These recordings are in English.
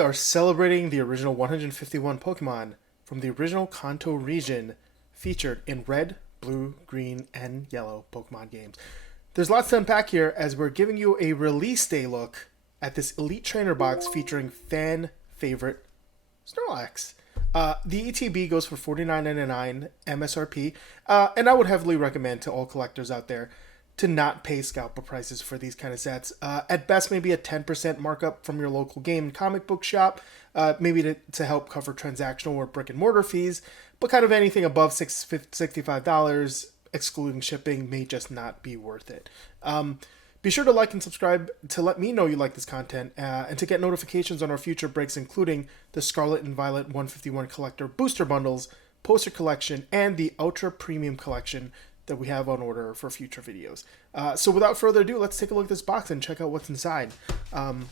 are celebrating the original 151 Pokemon from the original Kanto region featured in red, blue, green, and yellow Pokemon games. There's lots to unpack here as we're giving you a release day look at this Elite Trainer box featuring fan favorite Snorlax. The ETB goes for $49.99 MSRP, and I would heavily recommend to all collectors out there to not pay scalper prices for these kind of sets. At best, maybe a 10% markup from your local game and comic book shop, maybe to help cover transactional or brick and mortar fees, but kind of anything above $65, excluding shipping, may just not be worth it. Be sure to like and subscribe to let me know you like this content, and to get notifications on our future breaks, including the Scarlet and Violet 151 Collector Booster Bundles, Poster Collection, and the Ultra Premium Collection that we have on order for future videos. So without further ado, let's take a look at this box and check out what's inside.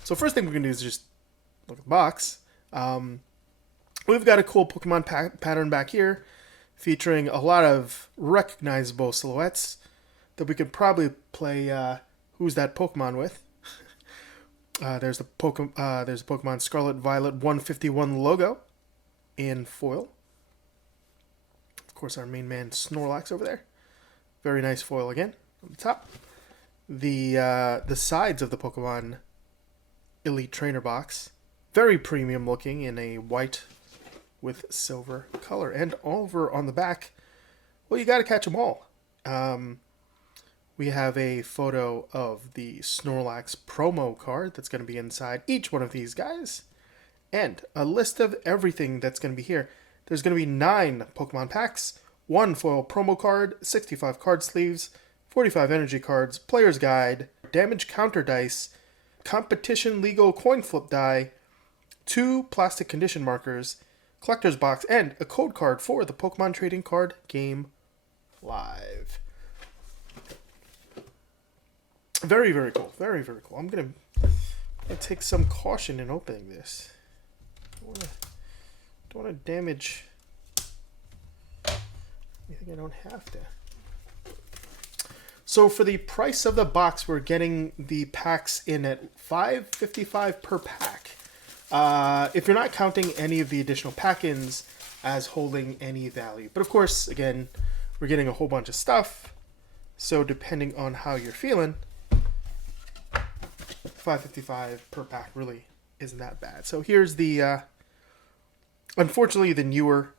So first thing we're going to do is just look at the box. We've got a cool Pokemon pattern back here, featuring a lot of recognizable silhouettes that we could probably play Who's That Pokemon with. There's the Pokemon Scarlet Violet 151 logo in foil. Of course, our main man Snorlax over there. Very nice foil again on the top. The sides of the Pokemon Elite Trainer box, very premium looking in a white with silver color. And over on the back, well, you got to catch them all. We have a photo of the Snorlax promo card that's going to be inside each one of these guys, and a list of everything that's going to be here. There's going to be 9 Pokemon packs, 1 foil promo card, 65 card sleeves, 45 energy cards, player's guide, damage counter dice, competition legal coin flip die, 2 plastic condition markers, collector's box, and a code card for the Pokemon Trading Card Game Live. Very, very cool. Very, very cool. I'm gonna take some caution in opening this. Don't want to damage anything I don't have to. So for the price of the box, we're getting the packs in at $5.55 per pack. If you're not counting any of the additional pack-ins as holding any value. But of course, again, we're getting a whole bunch of stuff. So depending on how you're feeling, $5.55 per pack really isn't that bad. So here's the, unfortunately, the newer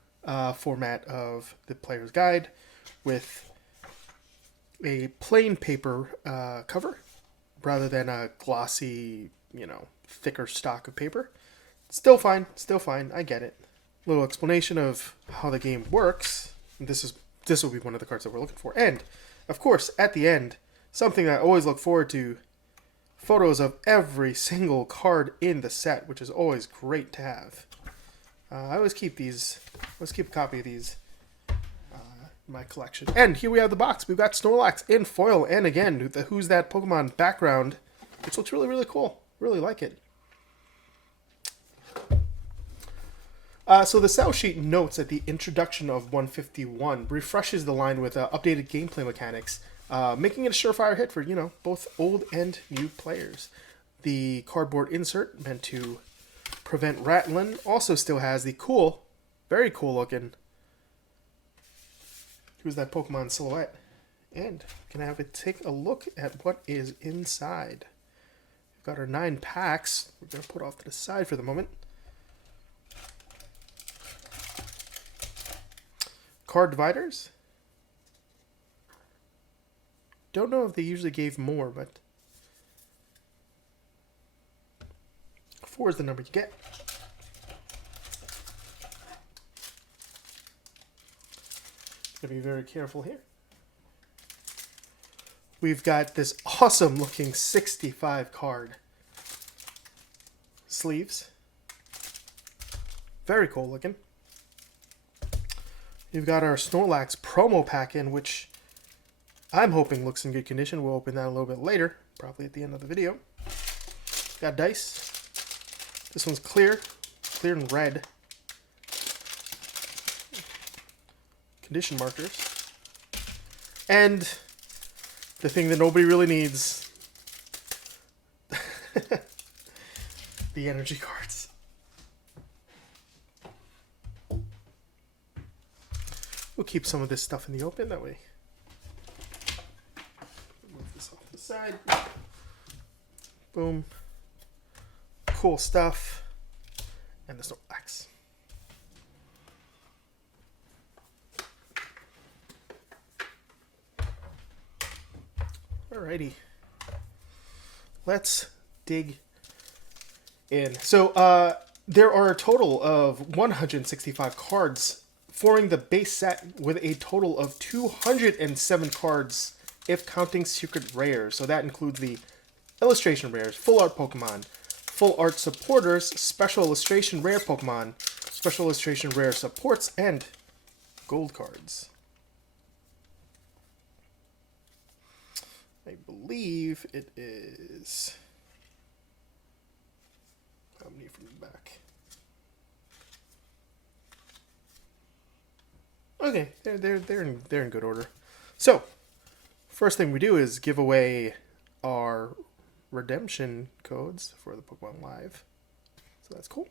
format of the player's guide with a plain paper cover rather than a glossy, thicker stock of paper. Still fine, I get it. Little explanation of how the game works. This will be one of the cards that we're looking for. And, of course, at the end, something that I always look forward to, photos of every single card in the set, which is always great to have. I always keep these. Let's keep a copy of these in my collection. And here we have the box. We've got Snorlax in foil, and again, the Who's That Pokemon background, which looks really, really cool. Really like it. So the sell sheet notes that the introduction of 151 refreshes the line with updated gameplay mechanics, making it a surefire hit for, both old and new players. The cardboard insert, meant to prevent rattling, also still has the cool, very cool looking Who's That Pokemon silhouette. And can I have it take a look at what is inside? We've got our 9 packs. We're going to put off to the side for the moment. Card dividers. Don't know if they usually gave more, but 4 is the number you get. Gotta be very careful here. We've got this awesome looking 65 card sleeves. Very cool looking. You've got our Snorlax promo pack in, which I'm hoping looks in good condition. We'll open that a little bit later, probably at the end of the video. Got dice. This one's clear and red. Condition markers. And the thing that nobody really needs, the energy cards. We'll keep some of this stuff in the open that way. Move this off to the side. Boom. Cool stuff. And there's no wax. Alrighty. Let's dig in. So there are a total of 165 cards forming the base set with a total of 207 cards if counting secret rares. So that includes the illustration rares, full art Pokemon, full art supporters, special illustration rare Pokemon, special illustration rare supports, and gold cards. I believe it is... How many from the back? Okay, they're in good order. So, first thing we do is give away our redemption codes for the Pokemon Live. So that's cool.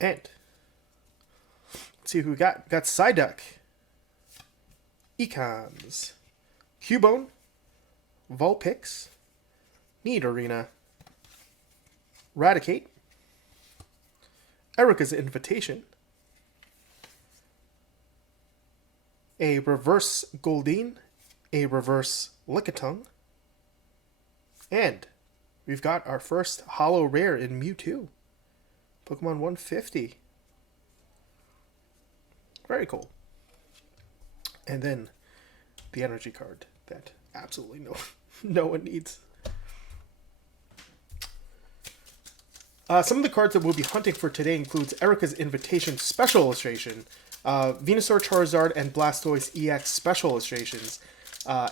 And let's see who we got. We got Psyduck, Econs, Cubone, Vulpix, Nidorina, Raticate, Erica's Invitation, a reverse Goldeen, a reverse Lickitung, and we've got our first holo rare in Mewtwo, Pokemon 150. Very cool. And then the energy card that absolutely no one needs. Some of the cards that we'll be hunting for today includes Erica's Invitation Special Illustration, Venusaur, Charizard, and Blastoise EX Special Illustrations,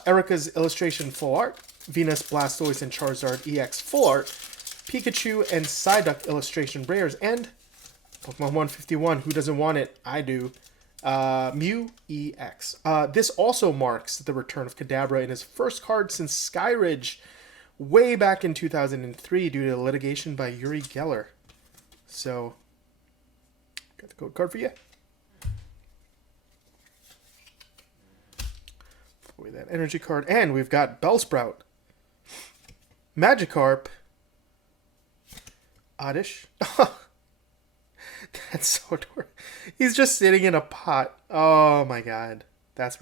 Erica's Illustration Full Art, Venus, Blastoise, and Charizard EX Full Art, Pikachu and Psyduck Illustration Rares, and Pokemon 151, who doesn't want it? I do. Mew EX. This also marks the return of Kadabra in his first card since Skyridge, way back in 2003 due to litigation by Uri Geller. So, got the code card for you. Put away that energy card. And we've got Bellsprout, Magikarp, Oddish. That's so adorable. He's just sitting in a pot. Oh my god. That's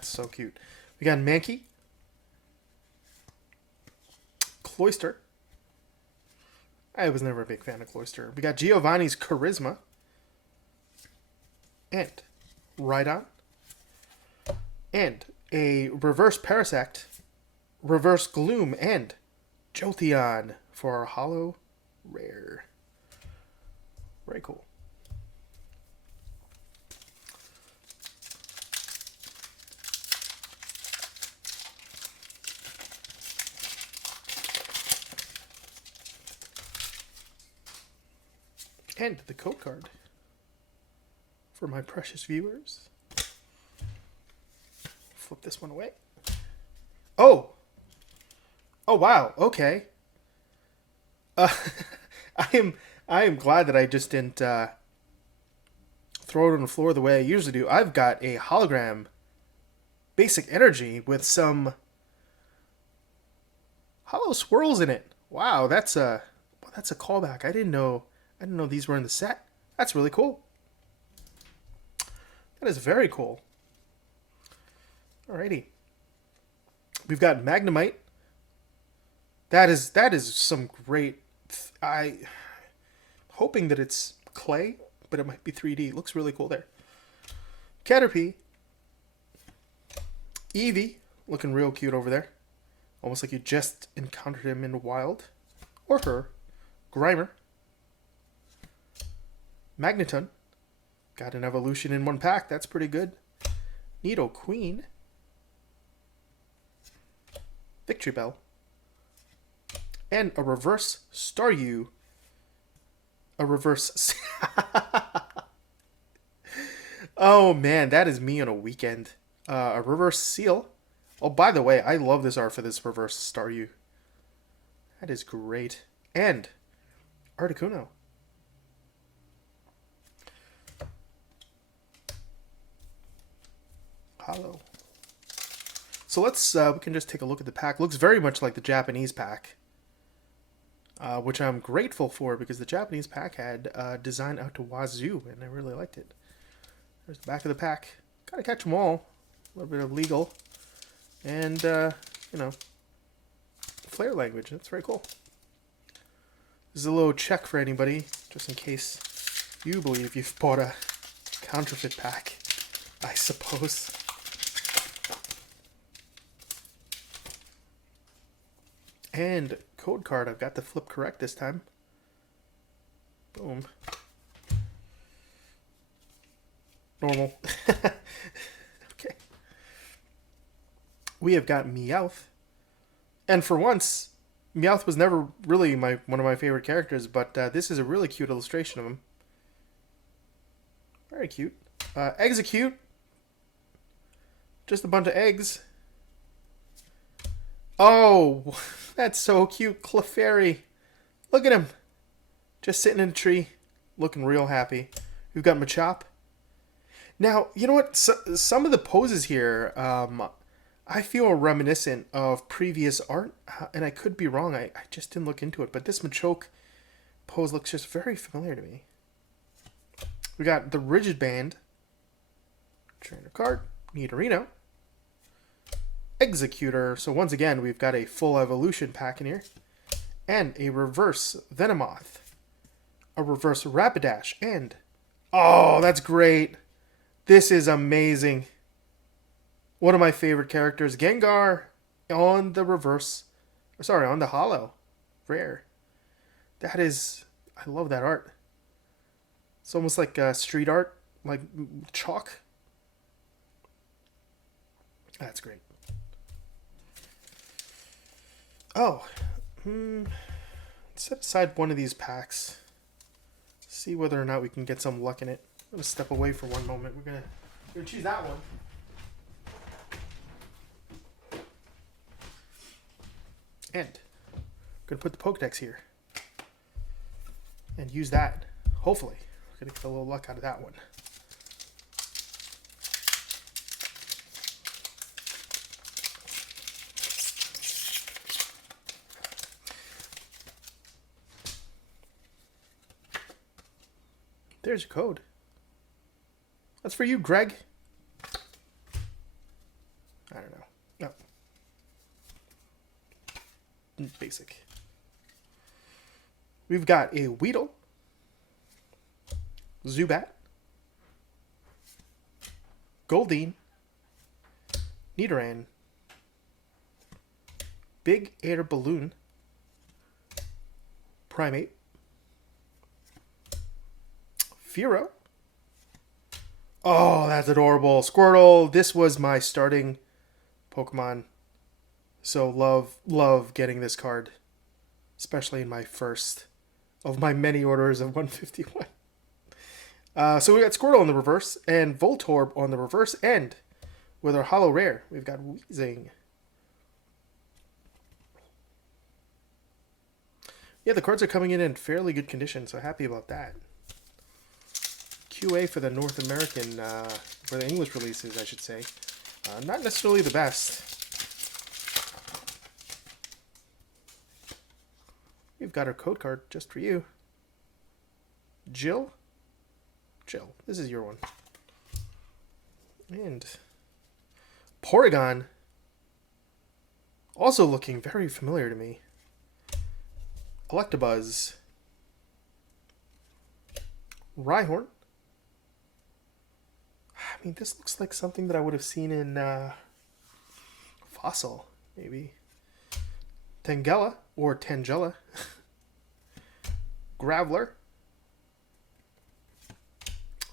so cute. We got Mankey, Cloyster. I was never a big fan of Cloyster. We got Giovanni's Charisma. And Rhydon. And a reverse Parasect, reverse Gloom, and Jolteon for our holo rare. Very cool. And the code card for my precious viewers. Flip this one away. Oh! Oh, wow. Okay. I am glad that I just didn't throw it on the floor the way I usually do. I've got a hologram basic energy with some hollow swirls in it. Wow, that's a callback. I didn't know these were in the set. That's really cool. That is very cool. Alrighty. We've got Magnemite. That is some great... hoping that it's clay, but it might be 3D. It looks really cool there. Caterpie. Eevee, looking real cute over there. Almost like you just encountered him in the wild. Or her. Grimer. Magneton. Got an evolution in one pack. That's pretty good. Nidoqueen. Victory Bell. And a reverse Staryu. A reverse... Oh, man. That is me on a weekend. A reverse Seal. Oh, by the way, I love this art for this reverse Staryu. That is great. And Articuno. hollow. So let's, we can just take a look at the pack. Looks very much like the Japanese pack. Which I'm grateful for because the Japanese pack had design out to wazoo, and I really liked it. There's the back of the pack. Gotta catch them all. A little bit of legal. And, you know, flair language. That's very cool. This is a little check for anybody, just in case you believe you've bought a counterfeit pack, I suppose. And code card, I've got the flip correct this time. Boom. Normal. Okay. We have got Meowth. And for once, Meowth was never really one of my favorite characters, but this is a really cute illustration of him. Very cute. Execute. Just a bunch of eggs. Oh, that's so cute. Clefairy. Look at him. Just sitting in a tree, looking real happy. We've got Machop. Now, you know what? Some of the poses here, I feel are reminiscent of previous art, and I could be wrong. I just didn't look into it, but this Machoke pose looks just very familiar to me. We got the Rigid Band. Trainer card. Nidorino. Executor. So once again, we've got a full evolution pack in here. And a reverse Venomoth. A reverse Rapidash. And, oh, that's great. This is amazing. One of my favorite characters. Gengar on the reverse. Sorry, on the hollow. Rare. That is, I love that art. It's almost like street art. Like chalk. That's great. Oh, set aside one of these packs. See whether or not we can get some luck in it. I'm gonna step away for one moment. We're gonna choose that one. And I'm gonna put the Pokedex here and use that. Hopefully, we're gonna get a little luck out of that one. There's your code. That's for you, Greg. I don't know. No. Basic. We've got a Weedle. Zubat. Goldeen. Nidoran. Big Air Balloon. Primate. Fearow. Oh, that's adorable. Squirtle. This was my starting Pokemon. So love getting this card. Especially in my first of my many orders of 151. So we got Squirtle on the reverse and Voltorb on the reverse end. With our Holo Rare, we've got Weezing. Yeah, the cards are coming in fairly good condition, so happy about that. QA for the North American, for the English releases, I should say. Not necessarily the best. We've got our code card just for you. Jill? Jill, this is your one. And Porygon. Also looking very familiar to me. Electabuzz. Rhyhorn. I mean, this looks like something that I would have seen in Fossil, maybe. Tangela, or Tangela. Graveler.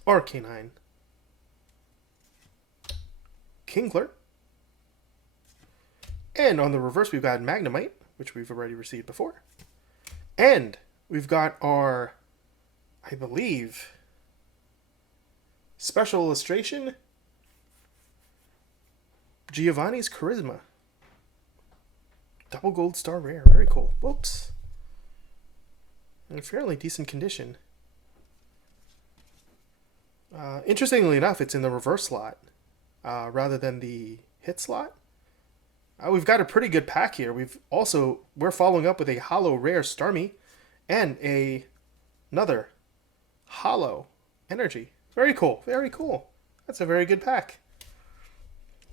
Arcanine. Kingler. And on the reverse, we've got Magnemite, which we've already received before. And we've got our, I believe, special illustration, Giovanni's Charisma. Double gold star rare. Very cool. Whoops. In fairly decent condition. Interestingly enough, it's in the reverse slot. rather than the hit slot. We've got a pretty good pack here. We're following up with a holo rare Starmie and another holo energy. Very cool. Very cool. That's a very good pack.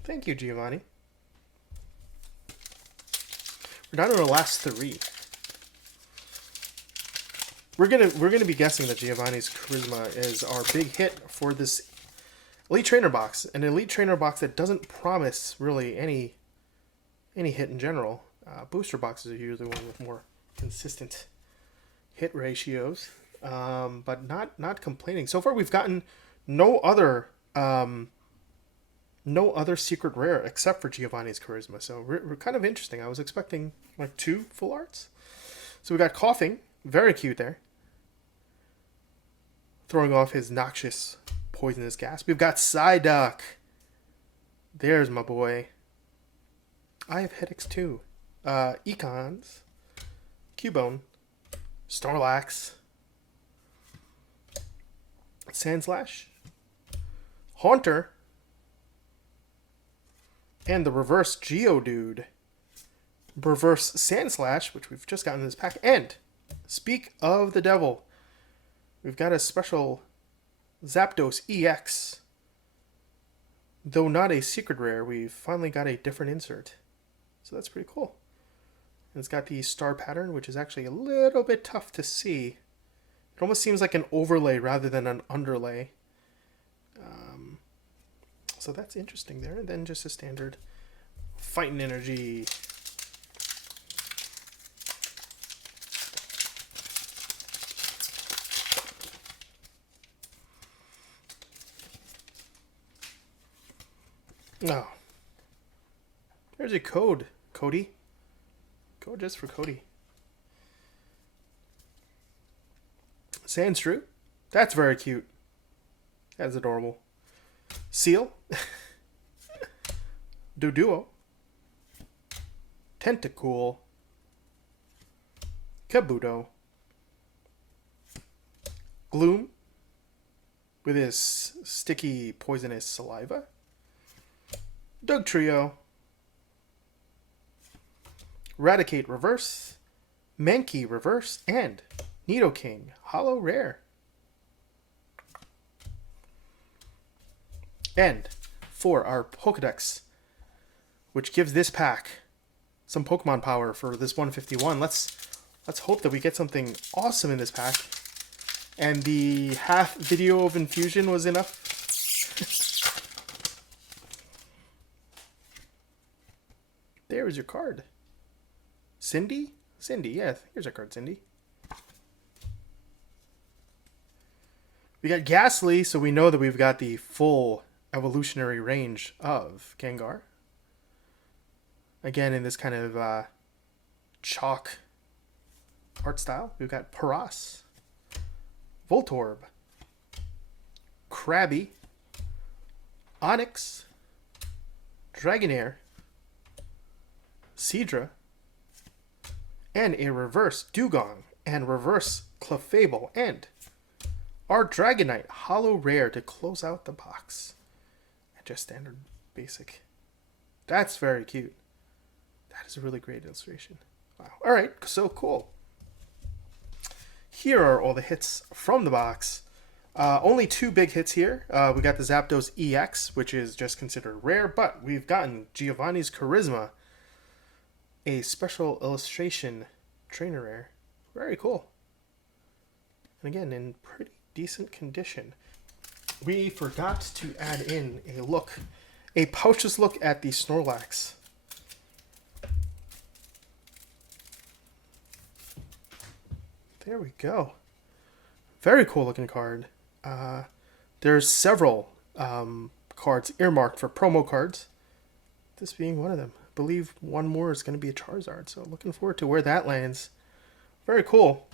Thank you, Giovanni. We're down to the last 3. We're gonna be guessing that Giovanni's Charisma is our big hit for this Elite Trainer box. An Elite Trainer box that doesn't promise really any hit in general. Booster boxes are usually one with more consistent hit ratios, but not complaining. So far, we've gotten no other secret rare except for Giovanni's Charisma. So we're kind of interesting. I was expecting like 2 full arts. So we got Coughing, very cute there, throwing off his noxious poisonous gas. We've got Psyduck. There's my boy. I have headaches too. Econs, Cubone, Snorlax, Sandslash, Haunter, and the reverse Geodude. Reverse Sandslash, which we've just gotten in this pack. And, speak of the devil, we've got a special Zapdos EX. Though not a secret rare, we've finally got a different insert. So that's pretty cool. And it's got the star pattern, which is actually a little bit tough to see. It almost seems like an overlay rather than an underlay. So that's interesting there. And then just a standard Fighting Energy. Oh. There's a code, Cody. Code just for Cody. Sandshrew. That's very cute. That's adorable. Seal. Doduo. Tentacool. Kabuto. Gloom. With his sticky, poisonous saliva. Dugtrio. Raticate reverse. Mankey reverse. And Nidoking holo rare. And for our Pokedex, which gives this pack some Pokemon power for this 151, let's hope that we get something awesome in this pack. And the half video of infusion was enough. There is your card. Cindy? Cindy, yeah. Here's our card, Cindy. We got Ghastly, so we know that we've got the full evolutionary range of Gengar. Again, in this kind of chalk art style. We've got Paras, Voltorb, Krabby, Onix, Dragonair, Seadra, and a reverse Dugong and reverse Clefable, and our Dragonite holo rare to close out the box. And just standard basic. That's very cute. That is a really great illustration. Wow. All right, so cool. Here are all the hits from the box. Only 2 big hits here. We got the Zapdos EX, which is just considered rare, but we've gotten Giovanni's Charisma, a special illustration trainer rare. Very cool. And again, in pretty decent condition. We forgot to add in a pouchless look at the Snorlax. There we go. Very cool looking card. There's several cards earmarked for promo cards. This being one of them. I believe one more is going to be a Charizard. So looking forward to where that lands. Very cool.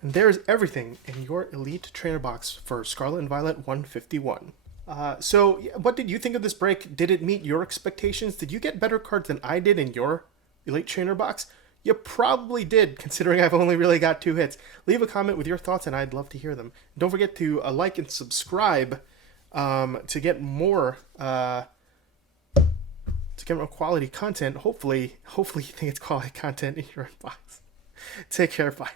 And there's everything in your Elite Trainer box for Scarlet and Violet 151. So what did you think of this break? Did it meet your expectations? Did you get better cards than I did in your Elite Trainer box? You probably did, considering I've only really got 2 hits. Leave a comment with your thoughts, and I'd love to hear them. Don't forget to like and subscribe to get more quality content. Hopefully you think it's quality content in your inbox. Take care. Bye.